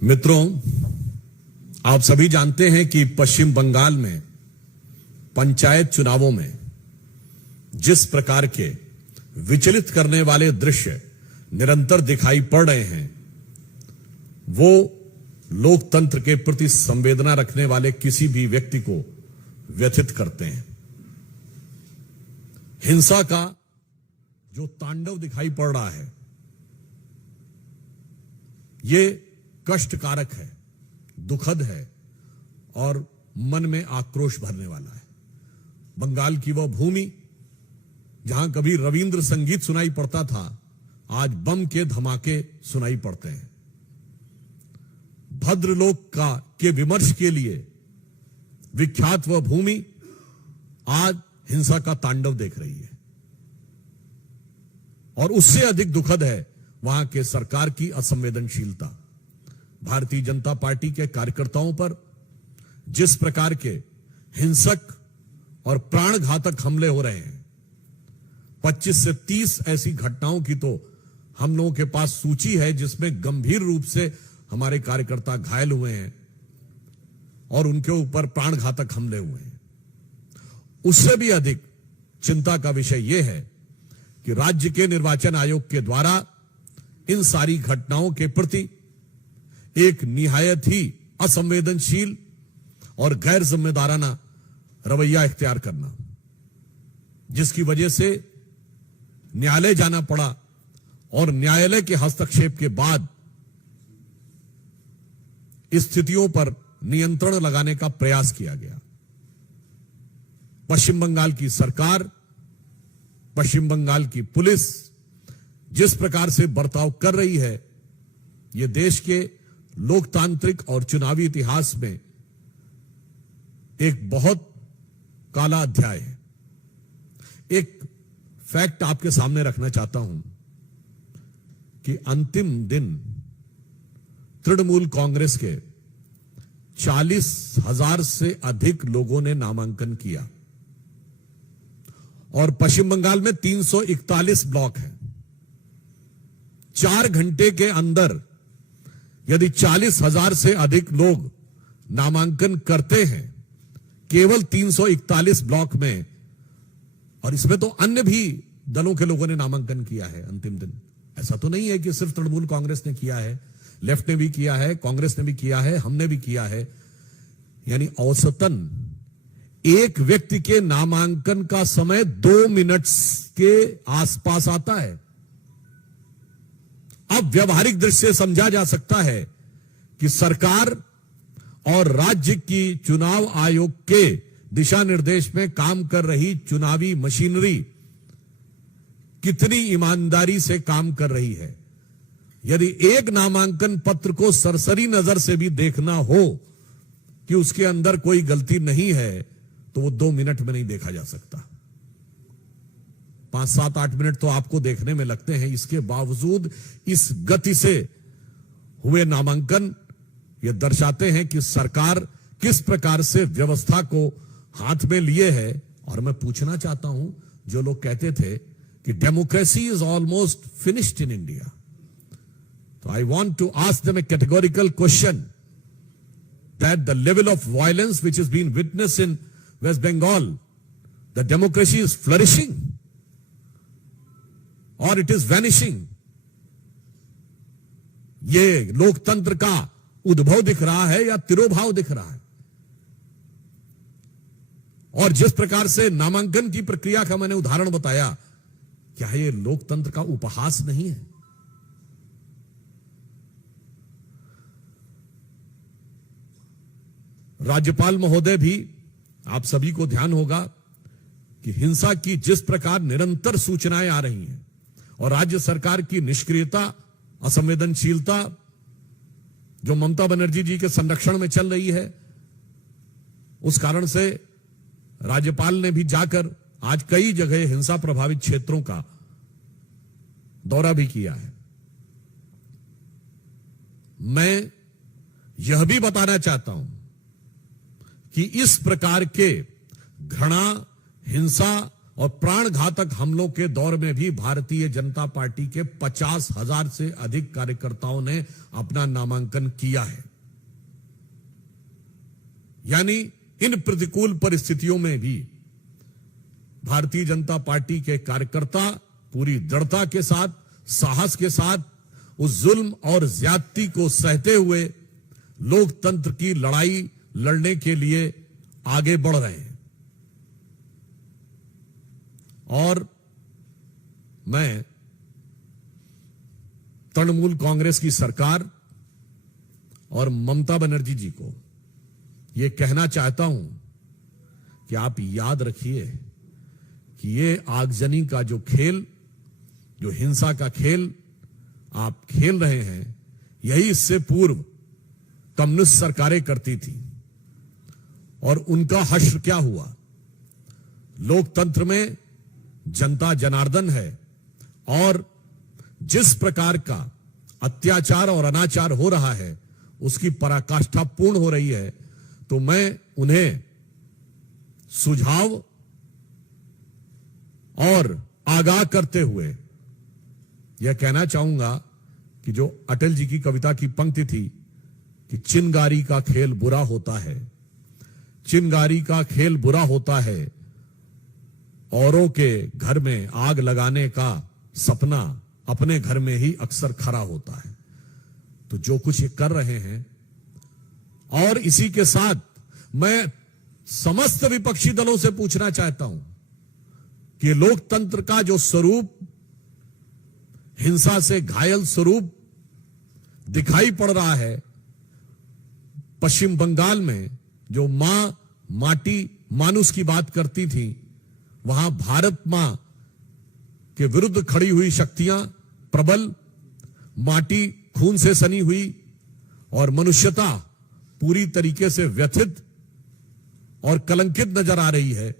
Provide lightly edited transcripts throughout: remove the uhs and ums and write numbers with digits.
मित्रों, आप सभी जानते हैं कि पश्चिम बंगाल में पंचायत चुनावों में जिस प्रकार के विचलित करने वाले दृश्य निरंतर दिखाई पड़ रहे हैं, वो लोकतंत्र के प्रति संवेदना रखने वाले किसी भी व्यक्ति को व्यथित करते हैं। हिंसा का जो तांडव दिखाई पड़ रहा है, ये कष्टकारक है, दुखद है और मन में आक्रोश भरने वाला है। बंगाल की वह भूमि जहां कभी रविंद्र संगीत सुनाई पड़ता था, आज बम के धमाके सुनाई पड़ते हैं। भद्रलोक के विमर्श के लिए विख्यात वह भूमि आज हिंसा का तांडव देख रही है। और उससे अधिक दुखद है वहां के सरकार की असंवेदनशीलता। भारतीय जनता पार्टी के कार्यकर्ताओं पर जिस प्रकार के हिंसक और प्राणघातक हमले हो रहे हैं, 25 से 30 ऐसी घटनाओं की तो हम लोगों के पास सूची है जिसमें गंभीर रूप से हमारे कार्यकर्ता घायल हुए हैं और उनके ऊपर प्राणघातक हमले हुए हैं। उससे भी अधिक चिंता का विषय यह है कि राज्य के निर्वाचन आयोग के द्वारा इन सारी घटनाओं के प्रति एक निहायत ही असंवेदनशील और गैर जिम्मेदाराना रवैया इख्तियार करना, जिसकी वजह से न्यायालय जाना पड़ा और न्यायालय के हस्तक्षेप के बाद स्थितियों पर नियंत्रण लगाने का प्रयास किया गया। पश्चिम बंगाल की सरकार, पश्चिम बंगाल की पुलिस जिस प्रकार से बर्ताव कर रही है, यह देश के लोकतांत्रिक और चुनावी इतिहास में एक बहुत काला अध्याय है। एक फैक्ट आपके सामने रखना चाहता हूं कि अंतिम दिन तृणमूल कांग्रेस के 40,000 से अधिक लोगों ने नामांकन किया और पश्चिम बंगाल में 341 ब्लॉक हैं। 4 घंटे के अंदर यदि 40,000 से अधिक लोग नामांकन करते हैं केवल 341 ब्लॉक में, और इसमें तो अन्य भी दलों के लोगों ने नामांकन किया है अंतिम दिन, ऐसा तो नहीं है कि सिर्फ तृणमूल कांग्रेस ने किया है, लेफ्ट ने भी किया है, कांग्रेस ने भी किया है, हमने भी किया है। यानी औसतन एक व्यक्ति के नामांकन का समय 2 मिनट के आसपास आता है। अब व्यवहारिक दृष्टि से समझा जा सकता है कि सरकार और राज्य की चुनाव आयोग के दिशा निर्देश में काम कर रही चुनावी मशीनरी कितनी ईमानदारी से काम कर रही है। यदि एक नामांकन पत्र को सरसरी नजर से भी देखना हो कि उसके अंदर कोई गलती नहीं है, तो वो 2 मिनट में नहीं देखा जा सकता। 5, 7, 8 मिनट तो आपको देखने में लगते हैं। इसके बावजूद इस गति से हुए नामांकन ये दर्शाते हैं कि सरकार किस प्रकार से व्यवस्था को हाथ में लिए है। और मैं पूछना चाहता हूं, जो लोग कहते थे कि democracy is almost finished in India, तो I want to ask them a categorical question that the level of violence which is been witness in West Bengal, the democracy is flourishing और इट इज वैनिशिंग। ये लोकतंत्र का उद्भव दिख रहा है या तिरोभाव दिख रहा है? और जिस प्रकार से नामांकन की प्रक्रिया का मैंने उदाहरण बताया, क्या ये लोकतंत्र का उपहास नहीं है? राज्यपाल महोदय भी, आप सभी को ध्यान होगा कि हिंसा की जिस प्रकार निरंतर सूचनाएं आ रही हैं और राज्य सरकार की निष्क्रियता, असंवेदनशीलता जो ममता बनर्जी जी के संरक्षण में चल रही है, उस कारण से राज्यपाल ने भी जाकर आज कई जगह हिंसा प्रभावित क्षेत्रों का दौरा भी किया है। मैं यह भी बताना चाहता हूं कि इस प्रकार के घृणा, हिंसा और प्राण घातक हमलों के दौर में भी भारतीय जनता पार्टी के 50,000 से अधिक कार्यकर्ताओं ने अपना नामांकन किया है। यानी इन प्रतिकूल परिस्थितियों में भी भारतीय जनता पार्टी के कार्यकर्ता पूरी दृढ़ता के साथ, साहस के साथ उस जुल्म और ज्यादती को सहते हुए लोकतंत्र की लड़ाई लड़ने के लिए आगे बढ़ रहे हैं। और मैं तृणमूल कांग्रेस की सरकार और ममता बनर्जी जी को यह कहना चाहता हूं कि आप याद रखिए कि ये आगजनी का जो खेल, जो हिंसा का खेल आप खेल रहे हैं, यही इससे पूर्व कम्युनिस्ट सरकारें करती थी। और उनका हश्र क्या हुआ? लोकतंत्र में जनता जनार्दन है और जिस प्रकार का अत्याचार और अनाचार हो रहा है उसकी पराकाष्ठा पूर्ण हो रही है। तो मैं उन्हें सुझाव और आगाह करते हुए यह कहना चाहूंगा कि जो अटल जी की कविता की पंक्ति थी कि चिनगारी का खेल बुरा होता है, चिनगारी का खेल बुरा होता है, औरों के घर में आग लगाने का सपना अपने घर में ही अक्सर खरा होता है। तो जो कुछ ये कर रहे हैं, और इसी के साथ मैं समस्त विपक्षी दलों से पूछना चाहता हूं कि लोकतंत्र का जो स्वरूप, हिंसा से घायल स्वरूप दिखाई पड़ रहा है, पश्चिम बंगाल में जो मां माटी मानुस की बात करती थी, वहां भारत मां के विरुद्ध खड़ी हुई शक्तियां प्रबल, माटी खून से सनी हुई और मनुष्यता पूरी तरीके से व्यथित और कलंकित नजर आ रही है।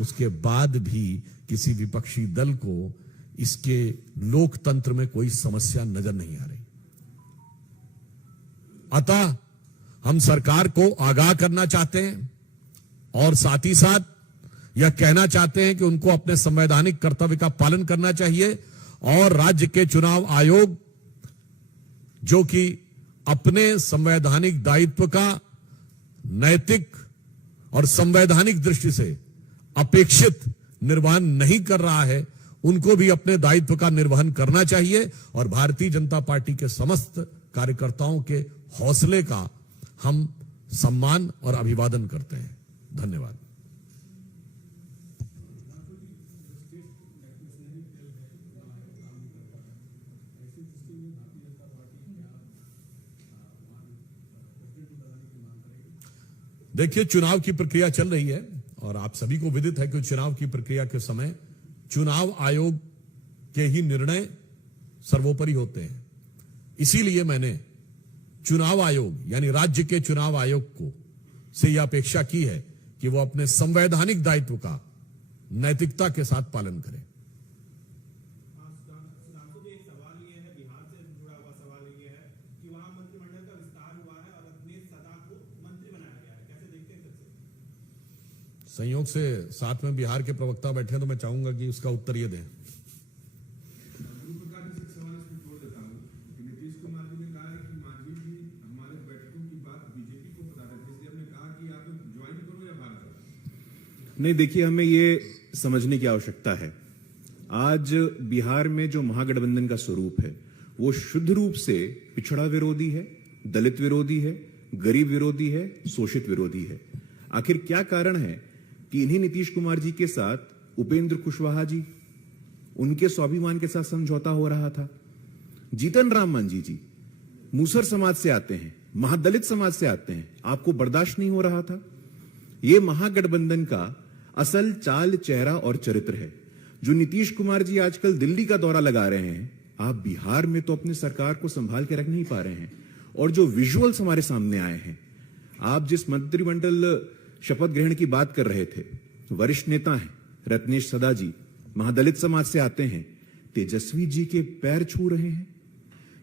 उसके बाद भी किसी विपक्षी दल को इसके लोकतंत्र में कोई समस्या नजर नहीं आ रही। अतः हम सरकार को आगाह करना चाहते हैं और साथ ही साथ यह कहना चाहते हैं कि उनको अपने संवैधानिक कर्तव्य का पालन करना चाहिए और राज्य के चुनाव आयोग, जो कि अपने संवैधानिक दायित्व का नैतिक और संवैधानिक दृष्टि से अपेक्षित निर्वहन नहीं कर रहा है, उनको भी अपने दायित्व का निर्वहन करना चाहिए। और भारतीय जनता पार्टी के समस्त कार्यकर्ताओं के हौसले का हम सम्मान और अभिवादन करते हैं। धन्यवाद। देखिए, चुनाव की प्रक्रिया चल रही है और आप सभी को विदित है कि चुनाव की प्रक्रिया के समय चुनाव आयोग के ही निर्णय सर्वोपरि होते हैं। इसीलिए मैंने चुनाव आयोग यानी राज्य के चुनाव आयोग को से यह अपेक्षा की है कि वो अपने संवैधानिक दायित्व का नैतिकता के साथ पालन करें। संयोग से साथ में बिहार के प्रवक्ता बैठे हैं, तो मैं चाहूंगा कि उसका उत्तर ये दें। नीतीश कुमार जी ने कहा है कि मांझी जी हमारे बैठकों की बात बीजेपी को बता रहे थे, इसलिए हमने कहा कि आप ज्वाइन करो या भाग जाओ। नहीं, देखिए, हमें ये समझने की आवश्यकता है, आज बिहार में जो महागठबंधन का स्वरूप है वो शुद्ध रूप से पिछड़ा विरोधी है, दलित विरोधी है, गरीब विरोधी है, शोषित विरोधी है। आखिर क्या कारण है कि इन्हीं नीतीश कुमार जी के साथ उपेंद्र कुशवाहा जी, उनके स्वाभिमान के साथ समझौता हो रहा था। जीतन राम मांझी जी मूसर समाज से आते हैं, महादलित समाज से आते हैं, आपको बर्दाश्त नहीं हो रहा था। यह महागठबंधन का असल चाल, चेहरा और चरित्र है। जो नीतीश कुमार जी आजकल दिल्ली का दौरा लगा रहे हैं, आप बिहार में तो अपनी सरकार को संभाल के रख नहीं पा रहे हैं। और जो विजुअल्स हमारे सामने आए हैं, आप जिस मंत्रिमंडल शपथ ग्रहण की बात कर रहे थे, वरिष्ठ नेता हैं रत्नेश सदा जी, महादलित समाज से आते हैं, तेजस्वी जी के पैर छू रहे हैं।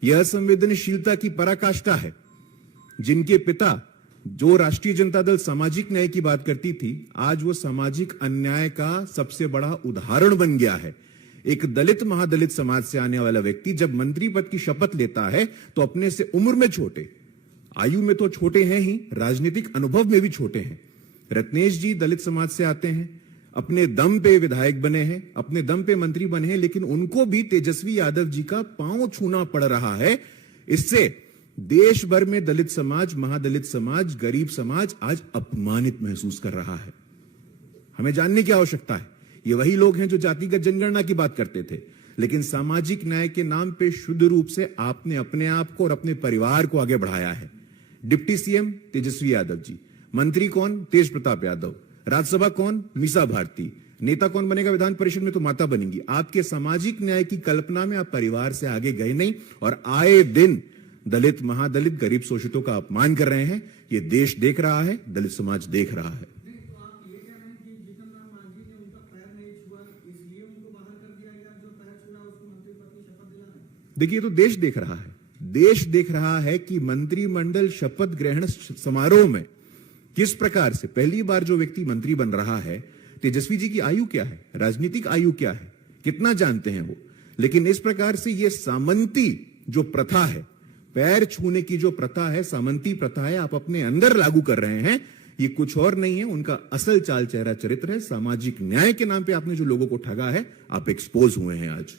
यह संवेदनशीलता की पराकाष्ठा है। जिनके पिता जो राष्ट्रीय जनता दल सामाजिक न्याय की बात करती थी, आज वो सामाजिक अन्याय का सबसे बड़ा उदाहरण बन गया है। एक दलित महादलित समाज से आने वाला व्यक्ति जब मंत्री पद की शपथ लेता है तो अपने से उम्र में छोटे, आयु में तो छोटे हैं ही, राजनीतिक अनुभव में भी छोटे हैं। रत्नेश जी दलित समाज से आते हैं, अपने दम पे विधायक बने हैं, अपने दम पे मंत्री बने हैं, लेकिन उनको भी तेजस्वी यादव जी का पांव छूना पड़ रहा है। इससे देश भर में दलित समाज, महादलित समाज, गरीब समाज आज अपमानित महसूस कर रहा है। हमें जानने की आवश्यकता है, ये वही लोग हैं जो जातिगत जनगणना की बात करते थे, लेकिन सामाजिक न्याय के नाम पे शुद्ध रूप से आपने अपने आप को और अपने परिवार को आगे बढ़ाया है। डिप्टी सीएम तेजस्वी यादव जी, मंत्री कौन? तेज प्रताप यादव, राज्यसभा कौन? मीसा भारती, नेता कौन बनेगा विधान परिषद में? तो माता बनेंगी। आपके सामाजिक न्याय की कल्पना में आप परिवार से आगे गए नहीं और आए दिन दलित, महादलित, गरीब शोषितों का अपमान कर रहे हैं। ये देश देख रहा है, दलित समाज देख रहा है। देखिए, तो देश देख रहा है, देश देख रहा है कि मंत्रिमंडल शपथ ग्रहण समारोह में किस प्रकार से पहली बार जो व्यक्ति मंत्री बन रहा है, तेजस्वी जी की आयु क्या है, राजनीतिक आयु क्या है, कितना जानते हैं वो। लेकिन इस प्रकार से ये सामंती जो प्रथा है, पैर छूने की जो प्रथा है, सामंती प्रथा है, आप अपने अंदर लागू कर रहे हैं। ये कुछ और नहीं है, उनका असल चाल चेहरा चरित्र है। सामाजिक न्याय के नाम पे आपने जो लोगों को ठगा है, आप एक्सपोज हुए हैं आज।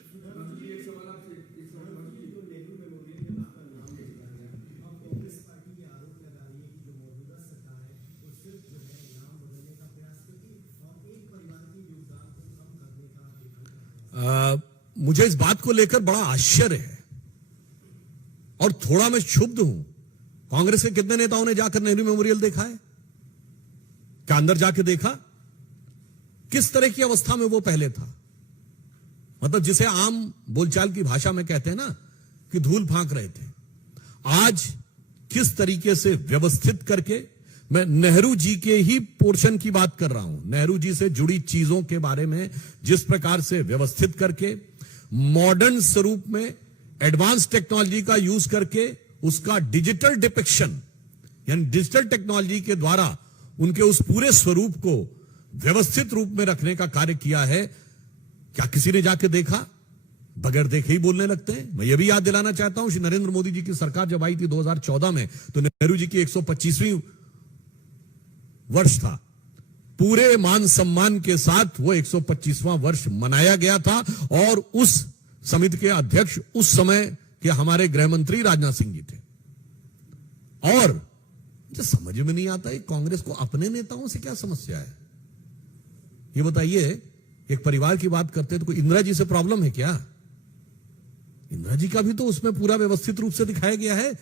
मुझे इस बात को लेकर बड़ा आश्चर्य है और थोड़ा मैं क्षुब्ध हूं। कांग्रेस के कितने नेताओं ने जाकर नेहरू मेमोरियल देखा है? क्या अंदर जाके देखा? किस तरह की अवस्था में वो पहले था? मतलब जिसे आम बोलचाल की भाषा में कहते हैं ना कि धूल फांक रहे थे। आज किस तरीके से व्यवस्थित करके, मैं नेहरू जी के ही पोर्शन की बात कर रहा हूं, नेहरू जी से जुड़ी चीजों के बारे में जिस प्रकार से व्यवस्थित करके, मॉडर्न स्वरूप में एडवांस टेक्नोलॉजी का यूज करके उसका डिजिटल डिपिक्शन, यानी डिजिटल टेक्नोलॉजी के द्वारा उनके उस पूरे स्वरूप को व्यवस्थित रूप में रखने का कार्य किया है। क्या किसी ने जाके देखा? बगैर देखे ही बोलने लगते हैं। मैं ये भी याद दिलाना चाहता हूं, श्री नरेंद्र मोदी जी की सरकार जब आई थी 2014 में, तो नेहरू जी की 125वीं वर्ष था। पूरे मान सम्मान के साथ वो 125वां वर्ष मनाया गया था और उस समिति के अध्यक्ष उस समय के हमारे गृह मंत्री राजनाथ सिंह जी थे। और मुझे समझ में नहीं आता है कांग्रेस को अपने नेताओं से क्या समस्या है? ये बताइए, एक परिवार की बात करते हैं तो कोई इंदिरा जी से प्रॉब्लम है क्या? इंदिरा जी का भी तो उसमें पूरा व्यवस्थित रूप से दिखाया गया है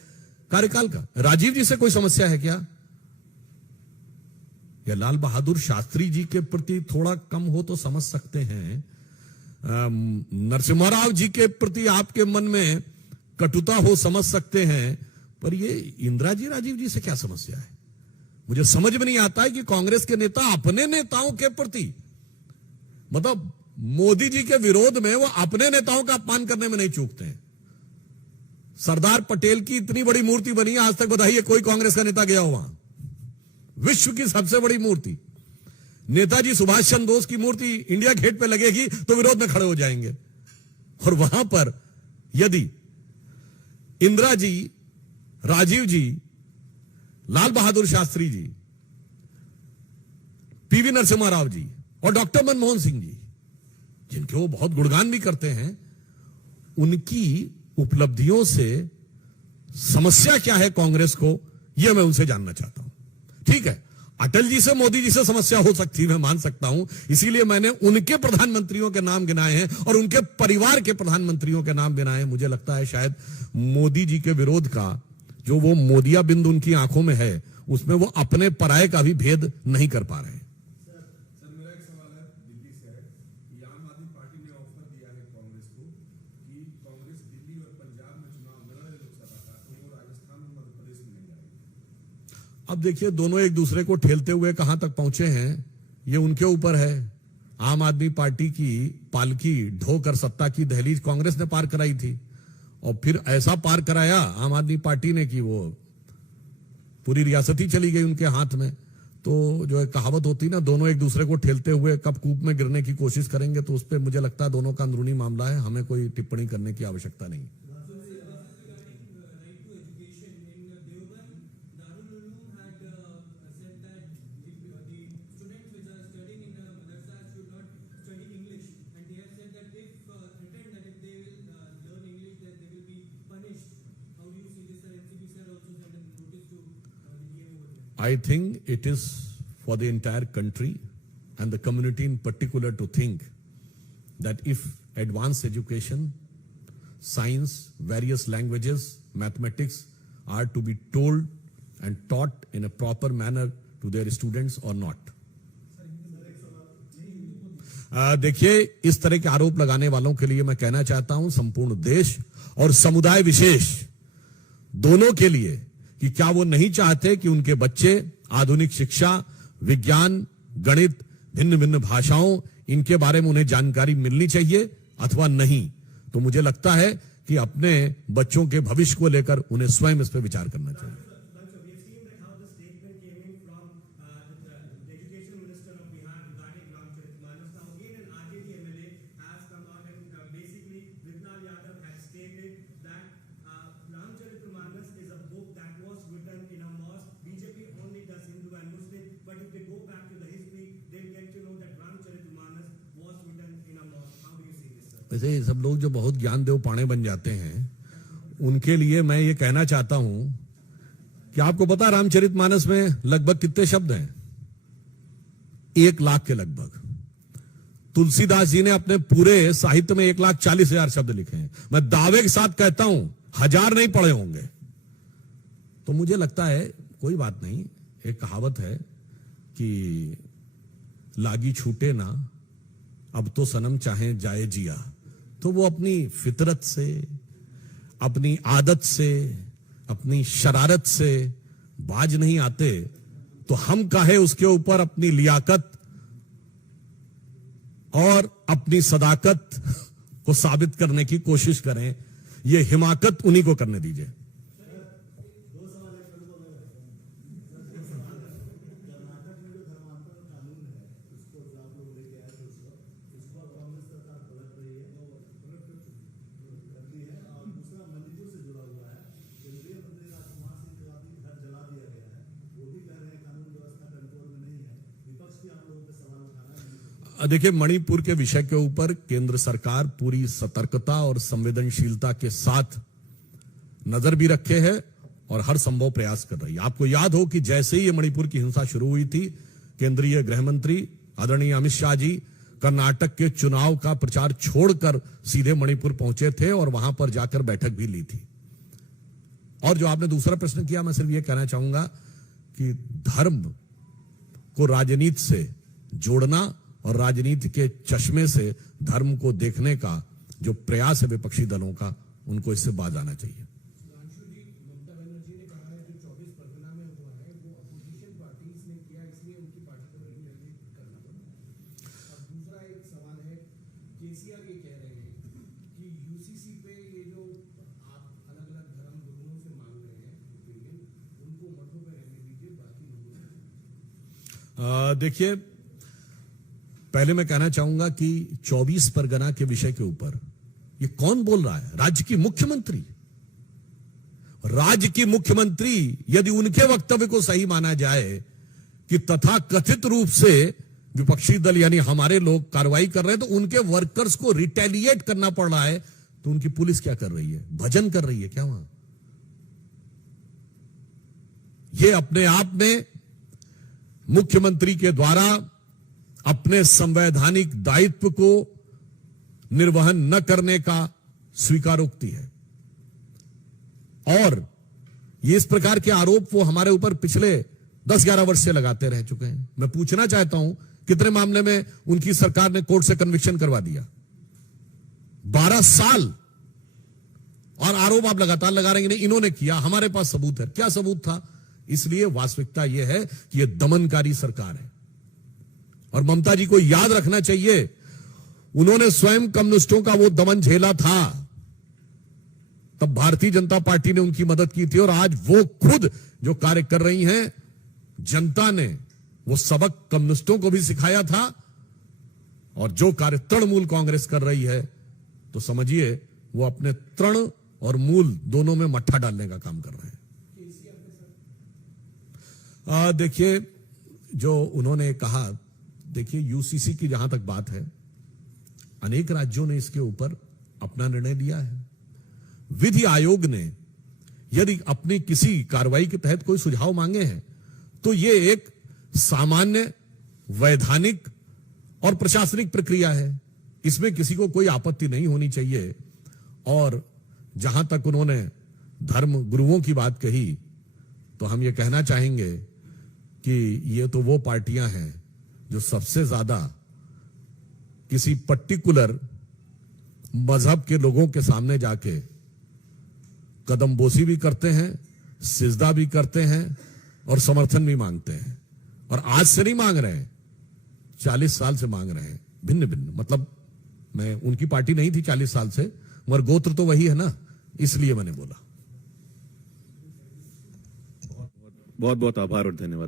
कार्यकाल का। राजीव जी से कोई समस्या है क्या? या लाल बहादुर शास्त्री जी के प्रति थोड़ा कम हो तो समझ सकते हैं, नरसिम्हा राव जी के प्रति आपके मन में कटुता हो समझ सकते हैं, पर ये इंदिरा जी, राजीव जी से क्या समस्या है? मुझे समझ में नहीं आता है कि कांग्रेस के नेता अपने नेताओं के प्रति, मतलब मोदी जी के विरोध में वो अपने नेताओं का अपमान करने में नहीं चूकते हैं। सरदार पटेल की इतनी बड़ी मूर्ति बनी है, आज तक बताइए कोई कांग्रेस का नेता गया हो वहां? विश्व की सबसे बड़ी मूर्ति नेताजी सुभाष चंद्र बोस की मूर्ति इंडिया गेट पे लगेगी तो विरोध में खड़े हो जाएंगे। और वहां पर यदि इंदिरा जी, राजीव जी, लाल बहादुर शास्त्री जी, पीवी नरसिम्हा राव जी और डॉक्टर मनमोहन सिंह जी, जिनके वो बहुत गुणगान भी करते हैं, उनकी उपलब्धियों से समस्या क्या है कांग्रेस को, यह मैं उनसे जानना चाहता हूं। ठीक है, अटल जी से, मोदी जी से समस्या हो सकती है, मैं मान सकता हूं, इसीलिए मैंने उनके प्रधानमंत्रियों के नाम गिनाए हैं और उनके परिवार के प्रधानमंत्रियों के नाम गिनाए हैं। मुझे लगता है शायद मोदी जी के विरोध का जो वो मोदिया बिंदु उनकी आंखों में है, उसमें वो अपने पराये का भी भेद नहीं कर पा रहे हैं। सर मेरा एक सवाल है दिल्ली से है कि आम आदमी पार्टी ने ऑफर दिया है कांग्रेस को कि कांग्रेस दिल्ली और पंजाब में चुनाव लड़ रहे लोकसभा का, तो वो राजस्थान और मध्य प्रदेश में नहीं जाएगी। अब देखिए, दोनों एक दूसरे को ठेलते हुए कहां तक पहुंचे हैं, ये उनके ऊपर है। आम आदमी पार्टी की पालकी ढोकर सत्ता की दहलीज कांग्रेस ने पार कराई थी और फिर ऐसा पार कराया आम आदमी पार्टी ने कि वो पूरी रियासत ही चली गई उनके हाथ में। तो जो है कहावत होती ना, दोनों एक दूसरे को ठेलते हुए कब कूप में गिरने की कोशिश करेंगे, तो उस पर मुझे लगता है दोनों का अंदरूनी मामला है, हमें कोई टिप्पणी करने की आवश्यकता नहीं। I think it is for the entire country and the community in particular to think that if advanced education, science, various languages, mathematics are to be told and taught in a proper manner to their students or not. देखिए, इस तरह के आरोप लगाने वालों के लिए मैं कहना चाहता हूं संपूर्ण देश और समुदाय विशेष दोनों के लिए कि क्या वो नहीं चाहते कि उनके बच्चे आधुनिक शिक्षा, विज्ञान, गणित, भिन्न भिन्न भाषाओं, इनके बारे में उन्हें जानकारी मिलनी चाहिए अथवा नहीं। तो मुझे लगता है कि अपने बच्चों के भविष्य को लेकर उन्हें स्वयं इस पर विचार करना चाहिए। वैसे ये सब लोग जो बहुत ज्ञानदेव पाणे बन जाते हैं, उनके लिए मैं ये कहना चाहता हूं कि आपको पता रामचरितमानस में लगभग कितने शब्द हैं? 1 लाख के लगभग। तुलसीदास जी ने अपने पूरे साहित्य में 1,40,000 शब्द लिखे हैं। मैं दावे के साथ कहता हूं 1000 नहीं पढ़े होंगे। तो मुझे लगता है कोई बात नहीं, एक कहावत है कि लागी छूटे ना अब तो सनम चाहे जाए जिया। तो वो अपनी फितरत से, अपनी आदत से, अपनी शरारत से बाज नहीं आते, तो हम काहे उसके ऊपर अपनी लियाकत और अपनी सदाकत को साबित करने की कोशिश करें। ये हिमाकत उन्हीं को करने दीजिए। देखिए, मणिपुर के विषय के ऊपर केंद्र सरकार पूरी सतर्कता और संवेदनशीलता के साथ नजर भी रखे है और हर संभव प्रयास कर रही है। आपको याद हो कि जैसे ही ये मणिपुर की हिंसा शुरू हुई थी, केंद्रीय गृह मंत्री आदरणीय अमित शाह जी कर्नाटक के चुनाव का प्रचार छोड़कर सीधे मणिपुर पहुंचे थे और वहां पर जाकर बैठक भी ली थी। और जो आपने दूसरा प्रश्न किया, मैं सिर्फ ये कहना चाहूंगा कि धर्म को राजनीति से जोड़ना और राजनीति के चश्मे से धर्म को देखने का जो प्रयास है विपक्षी दलों का, उनको इससे बाज आना चाहिए। देखिए, पहले मैं कहना चाहूंगा कि 24 परगना के विषय के ऊपर ये कौन बोल रहा है? राज्य की मुख्यमंत्री। राज्य की मुख्यमंत्री यदि उनके वक्तव्य को सही माना जाए कि तथा कथित रूप से विपक्षी दल यानी हमारे लोग कार्रवाई कर रहे हैं, तो उनके वर्कर्स को रिटेलिएट करना पड़ रहा है, तो उनकी पुलिस क्या कर रही है? भजन कर रही है क्या वहां? ये अपने आप में मुख्यमंत्री के द्वारा अपने संवैधानिक दायित्व को निर्वहन न करने का स्वीकारोक्ति है। और ये इस प्रकार के आरोप वो हमारे ऊपर पिछले 10-11 वर्ष से लगाते रह चुके हैं। मैं पूछना चाहता हूं, कितने मामले में उनकी सरकार ने कोर्ट से कन्विक्शन करवा दिया? 12 साल। और आरोप आप लगातार लगा रहे हैं, नहीं इन्होंने किया, हमारे पास सबूत है। क्या सबूत था? इसलिए वास्तविकता यह है कि यह दमनकारी सरकार है। और ममता जी को याद रखना चाहिए, उन्होंने स्वयं कम्युनिस्टों का वो दमन झेला था, तब भारतीय जनता पार्टी ने उनकी मदद की थी और आज वो खुद जो कार्य कर रही हैं, जनता ने वो सबक कम्युनिस्टों को भी सिखाया था और जो कार्य तृणमूल कांग्रेस कर रही है, तो समझिए वो अपने तृण और मूल दोनों में मट्ठा डालने का काम कर रहे हैं। देखिए, जो उन्होंने कहा, देखिए यूसीसी की जहां तक बात है, अनेक राज्यों ने इसके ऊपर अपना निर्णय लिया है। विधि आयोग ने यदि अपनी किसी कार्रवाई के तहत कोई सुझाव मांगे हैं, तो यह एक सामान्य वैधानिक और प्रशासनिक प्रक्रिया है, इसमें किसी को कोई आपत्ति नहीं होनी चाहिए। और जहां तक उन्होंने धर्म गुरुओं की बात कही, तो हम ये कहना चाहेंगे कि ये तो वो पार्टियां हैं जो सबसे ज्यादा किसी पर्टिकुलर मजहब के लोगों के सामने जाके कदमबोसी भी करते हैं, सिजदा भी करते हैं और समर्थन भी मांगते हैं। और आज से नहीं मांग रहे हैं, 40 साल से मांग रहे हैं, भिन्न भिन्न। मतलब मैं उनकी पार्टी नहीं थी 40 साल से, मगर गोत्र तो वही है ना, इसलिए मैंने बोला। बहुत बहुत आभार और धन्यवाद।